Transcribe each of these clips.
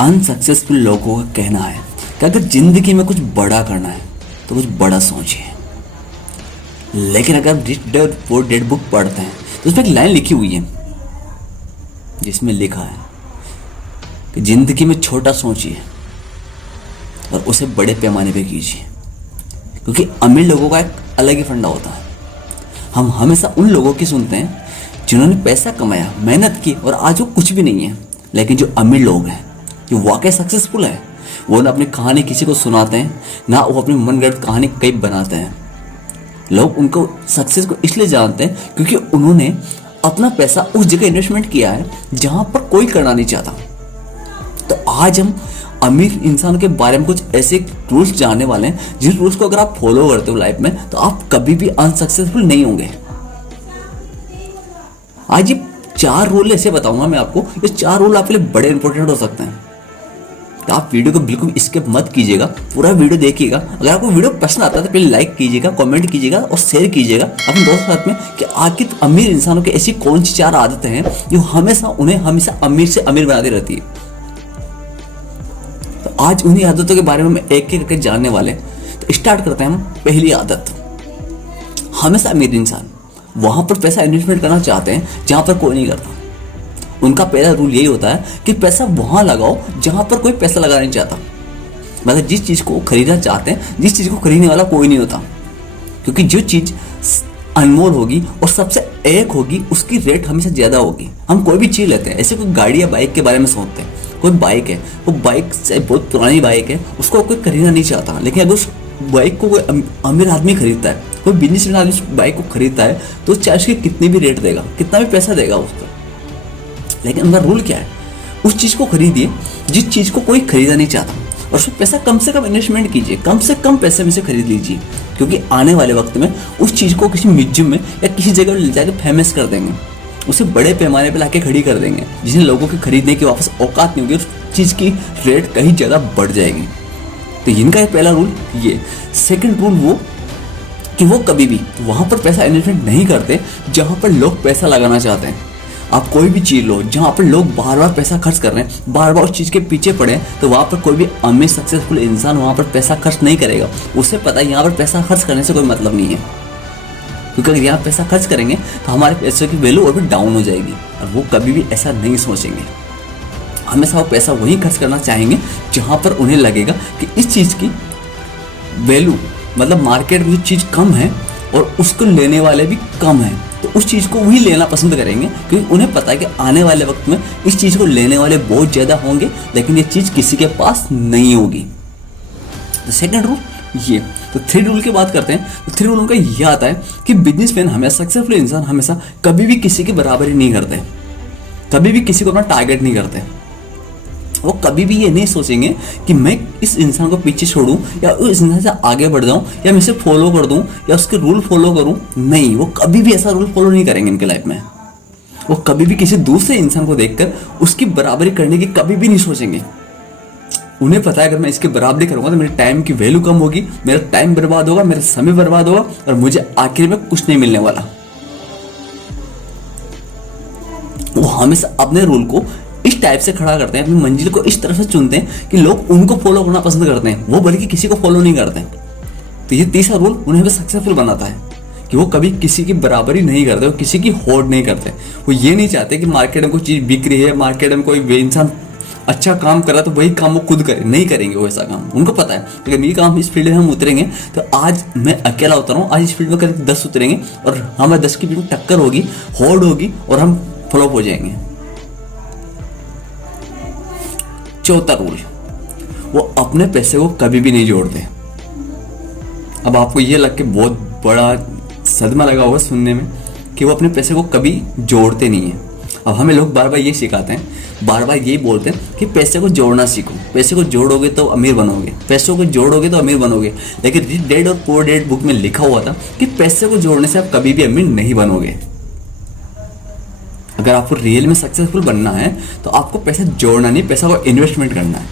Unsuccessful लोगों का कहना है कि अगर जिंदगी में कुछ बड़ा करना है तो कुछ बड़ा सोचिए। लेकिन अगर rich dad poor dad book पढ़ते हैं तो उसमें एक लाइन लिखी हुई है जिसमें लिखा है कि जिंदगी में छोटा सोचिए और उसे बड़े पैमाने पे कीजिए। क्योंकि अमीर लोगों का एक अलग ही फंडा होता है। हम हमेशा उन लोगों की सुनते हैं जिन्होंने पैसा कमाया, मेहनत की और आज वो कुछ भी नहीं है। लेकिन जो अमीर लोग हैं, जो वाकई सक्सेसफुल है, वो ना अपनी कहानी किसी को सुनाते हैं, ना वो अपनी मनगढ़ंत कहानी कई बनाते हैं। लोग उनको सक्सेस को इसलिए जानते हैं क्योंकि उन्होंने अपना पैसा उस जगह इन्वेस्टमेंट किया है जहां पर कोई करना नहीं चाहता। तो आज हम अमीर इंसान के बारे में कुछ ऐसे रूल्स जानने वाले हैं जिन रूल्स को अगर आप फॉलो करते हो लाइफ में तो आप कभी भी अनसक्सेसफुल नहीं होंगे। आज ये 4 रूल ऐसे बताऊंगा मैं आपको, ये 4 रूल आपके लिए बड़े इंपॉर्टेंट हो सकते हैं। तो आप वीडियो को बिल्कुल स्किप मत कीजिएगा, पूरा वीडियो देखिएगा। अगर आपको वीडियो पसंद आता है तो पहले लाइक कीजिएगा, कमेंट कीजिएगा और शेयर कीजिएगा अपने दोस्तों के साथ में कि आखिर अमीर इंसानों की ऐसी कौन सी 4 आदतें हैं जो उन्हें हमेशा अमीर से अमीर बनाती रहती है। तो आज उन्हीं आदतों के बारे में हम एक एक करके जानने वाले। तो स्टार्ट करते हैं हम। पहली आदत, हमेशा अमीर इंसान वहां पर पैसा इन्वेस्टमेंट करना चाहते हैं जहां पर कोई नहीं करता। उनका पहला रूल यही होता है कि पैसा वहां लगाओ जहां पर कोई पैसा लगाना नहीं चाहता। मतलब जिस चीज को खरीदना चाहते हैं, जिस चीज को खरीदने वाला कोई नहीं होता। क्योंकि जो चीज अनमोल होगी और सबसे एक होगी उसकी रेट हमेशा ज्यादा होगी। हम कोई भी चीज लेते हैं, ऐसे कोई गाड़ी या बाइक के बारे में सोचते हैं। कोई बाइक है, वो बाइक से बहुत पुरानी बाइक है, उसको कोई खरीदना नहीं चाहता। लेकिन अगर उस बाइक को कोई अमीर आदमी खरीदता है, कोई बिजनेसमैन आदमी उस बाइक को खरीदता है तो चाहे उसकी कितनी भी रेट देगा, कितना भी पैसा देगा उसको। लेकिन उनका रूल क्या है? उस चीज को खरीदिए जिस चीज को कोई खरीदा नहीं चाहता और उसमें पैसा कम से कम इन्वेस्टमेंट कीजिए, कम से कम पैसे में से खरीद लीजिए। क्योंकि आने वाले वक्त में उस चीज को किसी म्यूजियम में या किसी जगह ले जाकर फेमस कर देंगे, उसे बड़े पैमाने पर लाके खड़ी कर देंगे, जिन्हें लोगों के खरीदने की वापस औकात नहीं होगी, उस चीज की रेट कहीं ज्यादा बढ़ जाएगी। तो इनका एक पहला रूल ये। सेकंड रूल वो कि वो कभी भी वहां पर पैसा इन्वेस्टमेंट नहीं करते जहां पर लोग पैसा लगाना चाहते हैं। आप कोई भी चीज लो जहां पर लोग बार बार पैसा खर्च कर रहे हैं, बार बार उस चीज के पीछे पड़े हैं, तो वहां पर कोई भी अमीर सक्सेसफुल इंसान वहां पर पैसा खर्च नहीं करेगा। उसे पता है यहाँ पर पैसा खर्च करने से कोई मतलब नहीं है। क्योंकि अगर यहाँ पैसा खर्च करेंगे तो हमारे पैसे की वैल्यू और भी डाउन हो जाएगी। और वो कभी भी ऐसा नहीं सोचेंगे। हमेशा वो पैसा वही खर्च करना चाहेंगे जहां पर उन्हें लगेगा कि इस चीज की वैल्यू, मतलब मार्केट में जो चीज कम है और उसको लेने वाले भी कम है, तो उस चीज को वही लेना पसंद करेंगे। क्योंकि उन्हें पता है कि आने वाले वक्त में इस चीज को लेने वाले बहुत ज्यादा होंगे, लेकिन ये चीज किसी के पास नहीं होगी। तो सेकंड रूल ये। तो 3 रूल की बात करते हैं। तो 3 रूल उनका यह आता है कि बिजनेसमैन हमेशा, सक्सेसफुल इंसान हमेशा कभी भी किसी की बराबरी नहीं करते, कभी भी किसी को अपना टारगेट नहीं करते। वो कभी भी ये नहीं सोचेंगे कि मैं इस इंसान को पीछे छोड़ूं या उस इंसान से आगे बढ़ जाऊं या मैं इसे फॉलो कर दूं या उसके रूल फॉलो करूं। नहीं, वो कभी भी ऐसा रूल फॉलो नहीं करेंगे इनके लाइफ में। वो कभी भी किसी दूसरे इंसान को देखकर उसकी बराबरी करने की कभी भी नहीं सोचेंगे। उन्हें पता है अगर मैं इसकी बराबरी करूंगा तो मेरे टाइम की वैल्यू कम होगी, मेरा टाइम बर्बाद होगा, मेरा समय बर्बाद होगा और मुझे आखिर में कुछ नहीं मिलने वाला। वो हमेशा अपने रूल को इस टाइप से खड़ा करते हैं, अपनी मंजिल को इस तरह से चुनते हैं कि लोग उनको फॉलो करना पसंद करते हैं, वो बल्कि किसी को फॉलो नहीं करते। तो ये तीसरा रूल उन्हें भी सक्सेसफुल बनाता है कि वो कभी किसी की बराबरी नहीं करते, वो किसी की होड़ नहीं करते। वो ये नहीं चाहते कि मार्केट में कोई चीज बिक रही है, मार्केट में कोई इंसान अच्छा काम कर रहा है तो वही काम वो खुद करे, नहीं करेंगे वो ऐसा काम। उनको पता है कि ये काम इस फील्ड में हम उतरेंगे तो आज मैं अकेला उतर रहा हूँ, आज इस फील्ड में करीब 10 उतरेंगे और हमारे 10 की फील्ड में टक्कर होगी, होड़ होगी और हम फ्लॉप हो जाएंगे। चौथा रूल, वो अपने पैसे को कभी भी नहीं जोड़ते। अब आपको ये लग के बहुत बड़ा सदमा लगा होगा सुनने में कि वो अपने पैसे को कभी जोड़ते नहीं है। अब हमें लोग बार बार ये सिखाते हैं, बार बार यही बोलते हैं कि पैसे को जोड़ना सीखो, पैसे को जोड़ोगे तो अमीर बनोगे, पैसों को जोड़ोगे तो अमीर बनोगे। लेकिन रिच डैड और पुअर डैड बुक में लिखा हुआ था कि पैसे को जोड़ने से आप कभी भी अमीर नहीं बनोगे। अगर आपको रियल में सक्सेसफुल बनना है तो आपको पैसा जोड़ना नहीं, पैसा को इन्वेस्टमेंट करना है।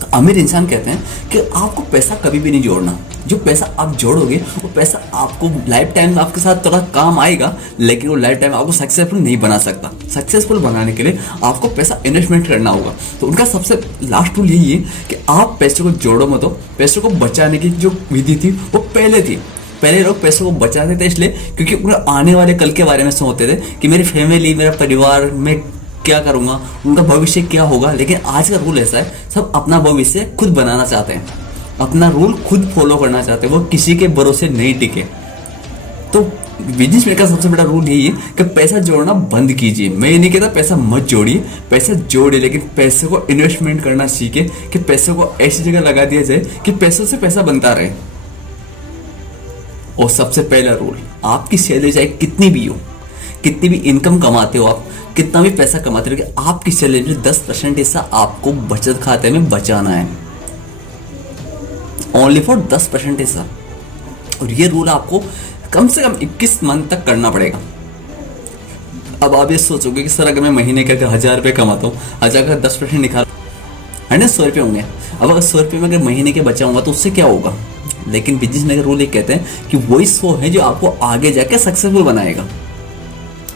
तो अमीर इंसान कहते हैं कि आपको पैसा कभी भी नहीं जोड़ना। जो पैसा आप जोड़ोगे वो पैसा आपको लाइफ टाइम आपके साथ थोड़ा काम आएगा, लेकिन वो लाइफ टाइम आपको सक्सेसफुल नहीं बना सकता। सक्सेसफुल बनाने के लिए आपको पैसा इन्वेस्टमेंट करना होगा। तो उनका सबसे लास्ट रूल यही है कि आप पैसे को जोड़ो मत। पैसे को बचाने की जो विधि थी वो पहले लोग पैसों को बचाते थे, इसलिए क्योंकि उन्हें आने वाले कल के बारे में सोचते थे कि मेरी फैमिली, मेरा परिवार, मैं क्या करूँगा, उनका भविष्य क्या होगा। लेकिन आज का रूल ऐसा है, सब अपना भविष्य खुद बनाना चाहते हैं, अपना रूल खुद फॉलो करना चाहते हैं, वो किसी के भरोसे नहीं टिके। तो बिजनेस का सबसे बड़ा रूल यही है कि पैसा जोड़ना बंद कीजिए। मैं ये नहीं कहता पैसा मत जोड़िए, पैसा जोड़िए, लेकिन पैसे को इन्वेस्टमेंट करना सीखे कि पैसे को ऐसी जगह लगा दिया जाए कि पैसों से पैसा बनता रहे। और सबसे पहला रूल, आपकी सैलरी चाहे कितनी भी हो, कितनी भी इनकम कमाते हो आप, कितना भी पैसा कमाते हो, कि आपकी सैलरी में 10% हिस्सा आपको बचत खाते में बचाना है। ओनली फॉर 10% हिस्सा। और ये रूल आपको कम से कम 21 मंथ तक करना पड़ेगा। अब आप ये सोचोगे कि सर अगर मैं महीने के 1000 रुपये कमाता हूँ, 1000 का 10% निकाल है ना 100 रुपये होंगे। अब अगर 100 रुपये में अगर महीने के बचाऊंगा तो उससे क्या होगा। लेकिन बिजनेस में रूल ये कहते हैं कि वही 100 है जो आपको आगे जाके सक्सेसफुल बनाएगा।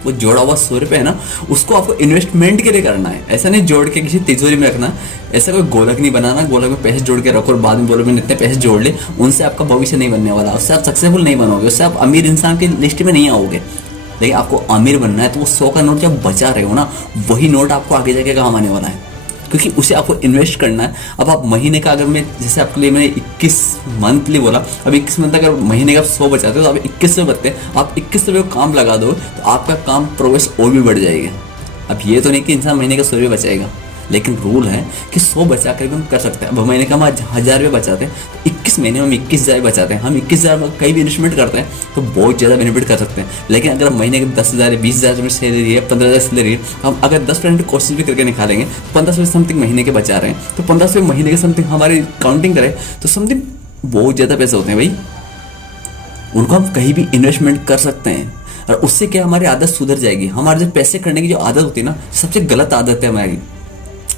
वो जोड़ा हुआ 100 रुपये है ना, उसको आपको इन्वेस्टमेंट के लिए करना है। ऐसा नहीं जोड़ के किसी तिजोरी में रखना, ऐसा कोई गोलक नहीं बनाना, गोलक में पैसे जोड़ के रखो और बाद में बोलो मैंने इतने पैसे जोड़ ले। उनसे आपका भविष्य नहीं बनने वाला, उससे आप सक्सेसफुल नहीं बनोगे, उससे आप अमीर इंसान की लिस्ट में नहीं आओगे। लेकिन आपको अमीर बनना है तो वो 100 का नोट जब बचा रहे हो ना, वही नोट आपको आगे जाके काम आने वाला है, क्योंकि उसे आपको इन्वेस्ट करना है। अब आप महीने का, अगर मैं जैसे आपके लिए मैंने 21 मंथली बोला, अब 21 मंथ अगर महीने का 100 बचाते हो तो आप 21 रुपये बचते हैं, आप 21 रुपये को काम लगा दो तो आपका काम प्रोग्रेस और भी बढ़ जाएगी। अब ये तो नहीं कि इंसान महीने का 100 रुपये बचाएगा, लेकिन रूल है कि 100 बचा कर भी हम कर सकते हैं। अब महीने का हम 1000 रुपये बचाते हैं तो 21 महीने में हम 21,000 बचाते हैं। हम 21,000 में कहीं भी इन्वेस्टमेंट करते हैं तो बहुत ज़्यादा बेनिफिट कर सकते हैं। लेकिन अगर हम महीने के 10,000 20,000 रुपये सैलरी है, 15,000 सैलरी है, हम अगर 10% कोशिश भी करके निकालेंगे तो 1500 समथिंग महीने के बचा रहे हैं। तो 1500 महीने के समथिंग हमारी काउंटिंग करें तो समथिंग बहुत ज़्यादा पैसे होते हैं भाई। उनको हम कहीं भी इन्वेस्टमेंट कर सकते हैं और उससे क्या हमारी आदत सुधर जाएगी। हमारे जो पैसे करने की जो आदत होती है ना, सबसे गलत आदत है हमारी,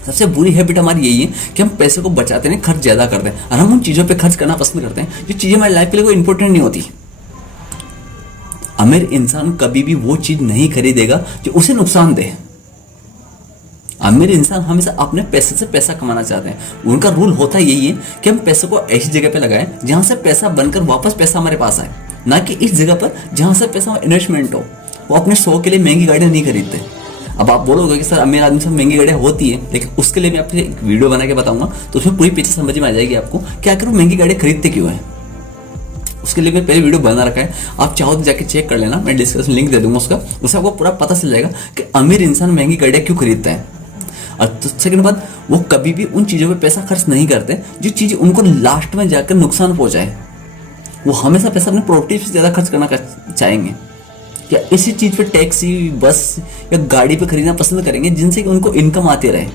सबसे बुरी हैबिट हमारी यही है कि हम पैसे को बचाते नहीं, खर्च ज़्यादा करते हैं। और हम उन चीज़ों पे खर्च करना पसंद करते हैं जो चीज़ें हमारी लाइफ के लिए कोई इंपॉर्टेंट नहीं होती। अमीर इंसान कभी भी वो चीज़ नहीं खरीदेगा जो उसे नुकसान दे। अमीर इंसान हमेशा अपने पैसे से पैसा कमाना चाहते हैं। उनका रूल होता यही है कि हम पैसे को ऐसी जगह पे लगाएं जहाँ से पैसा बनकर वापस पैसा हमारे पास आए, ना कि इस जगह पर जहाँ से पैसा इन्वेस्टमेंट हो। वो अपने शौक के लिए महंगी गाड़ियाँ नहीं खरीदते। अब आप बोलोगे कि सर अमीर आदमी से महंगी गाड़ियाँ होती है, लेकिन उसके लिए मैं आपको एक वीडियो बना के बताऊंगा तो उसमें पूरी पीछे समझ में आ जाएगी आपको कि आखिर वो महंगी गाड़ियाँ खरीदते क्यों है। उसके लिए मैं पहले वीडियो बना रखा है, आप चाहो तो जाके चेक कर लेना, मैं डिस्क्रिप्शन लिंक दे दूंगा उसका, उससे आपको पूरा पता चल जाएगा कि अमीर इंसान महंगी गाड़ियाँ क्यों खरीदता है। और सेकंड बात, वो कभी भी उन चीज़ों पर पैसा खर्च नहीं करते जो चीज़ उनको लास्ट में जाकर नुकसान पहुँचाए। वो हमेशा पैसा अपने प्रॉपर्टी से ज़्यादा खर्च करना चाहेंगे या इसी चीज़ पे टैक्सी, बस या गाड़ी पे खरीदना पसंद करेंगे जिनसे कि उनको इनकम आती रहे।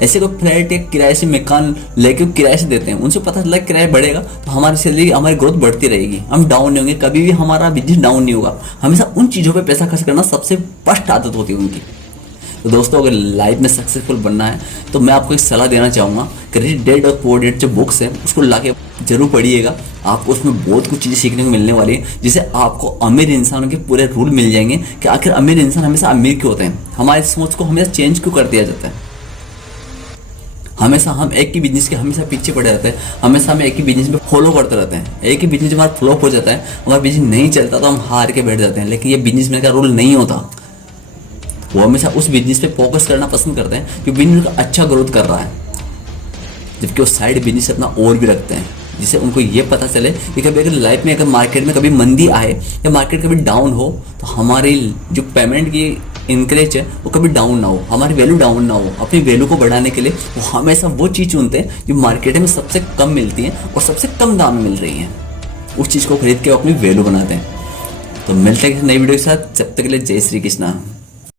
ऐसे कोई फ्लैट एक किराए से मकान लेके किराए से देते हैं, उनसे पता चला किराया बढ़ेगा तो हमारी सैलरी, हमारी ग्रोथ बढ़ती रहेगी, हम डाउन नहीं होंगे, कभी भी हमारा बिजनेस डाउन नहीं होगा। हमेशा उन चीज़ों पे पैसा खर्च करना सबसे फर्स्ट आदत होती है उनकी। तो दोस्तों, अगर लाइफ में सक्सेसफुल बनना है तो मैं आपको एक सलाह देना चाहूँगा कि रिच डैड और पुअर डैड जो बुक्स है उसको ला के जरूर पढ़िएगा। आपको उसमें बहुत कुछ चीज़ें सीखने को मिलने वाली है, जिससे आपको अमीर इंसानों के पूरे रूल मिल जाएंगे कि आखिर अमीर इंसान हमेशा अमीर क्यों होते हैं, हमारी सोच को हमेशा चेंज क्यों कर दिया जाता है। हमेशा हम एक ही बिजनेस के हमेशा पीछे पड़े रहते हैं, हमेशा हम एक ही बिजनेस में फॉलो करते रहते हैं। एक ही बिजनेस हमारा फ्लॉप हो जाता है, हमारा बिजनेस नहीं चलता तो हम हार के बैठ जाते हैं। लेकिन ये बिजनेसमैन का रूल नहीं होता। वो हमेशा उस बिजनेस पे फोकस करना पसंद करते हैं जो बिजनेस का अच्छा ग्रोथ कर रहा है, जबकि वो साइड बिजनेस अपना और भी रखते हैं, जिससे उनको ये पता चले कि कभी अगर लाइफ में, अगर मार्केट में कभी मंदी आए या मार्केट कभी डाउन हो तो हमारी जो पेमेंट की इंक्रीज है वो कभी डाउन ना हो, हमारी वैल्यू डाउन ना हो। अपनी वैल्यू को बढ़ाने के लिए वो हमेशा वो चीज़ चुनते हैं जो मार्केट में सबसे कम मिलती है और सबसे कम दाम में मिल रही है। उस चीज़ को खरीद के वो अपनी वैल्यू बनाते हैं। तो मिलते हैं नई वीडियो के साथ, जब तक के लिए जय श्री कृष्णा।